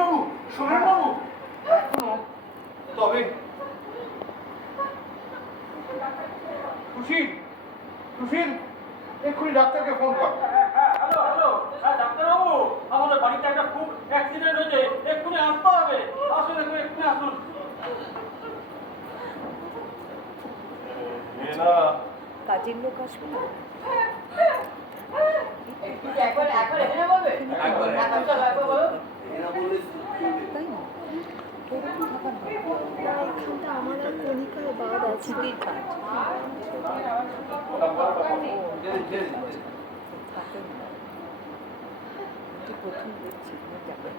বাবু, সোমেন বাবু, এখনো তবে সুশীল, সুশীল, এক্ষুনি ডাক্তারকে ফোন কর। হ্যালো হ্যালো, ডাক্তারবাবু, আমাদের বাড়িতে একটা খুব অ্যাক্সিডেন্ট হয়েছে, এক্ষুনি আসতে হবে। আসুন, এক্ষুনি আসুন। কাজের লোক আসবে না? তাই না? ওরকম থাকার এখানটা আমার আর কণিকার বাদ আছে। ছুটির কাজ থাকে না। প্রথম দেখছি যাবে।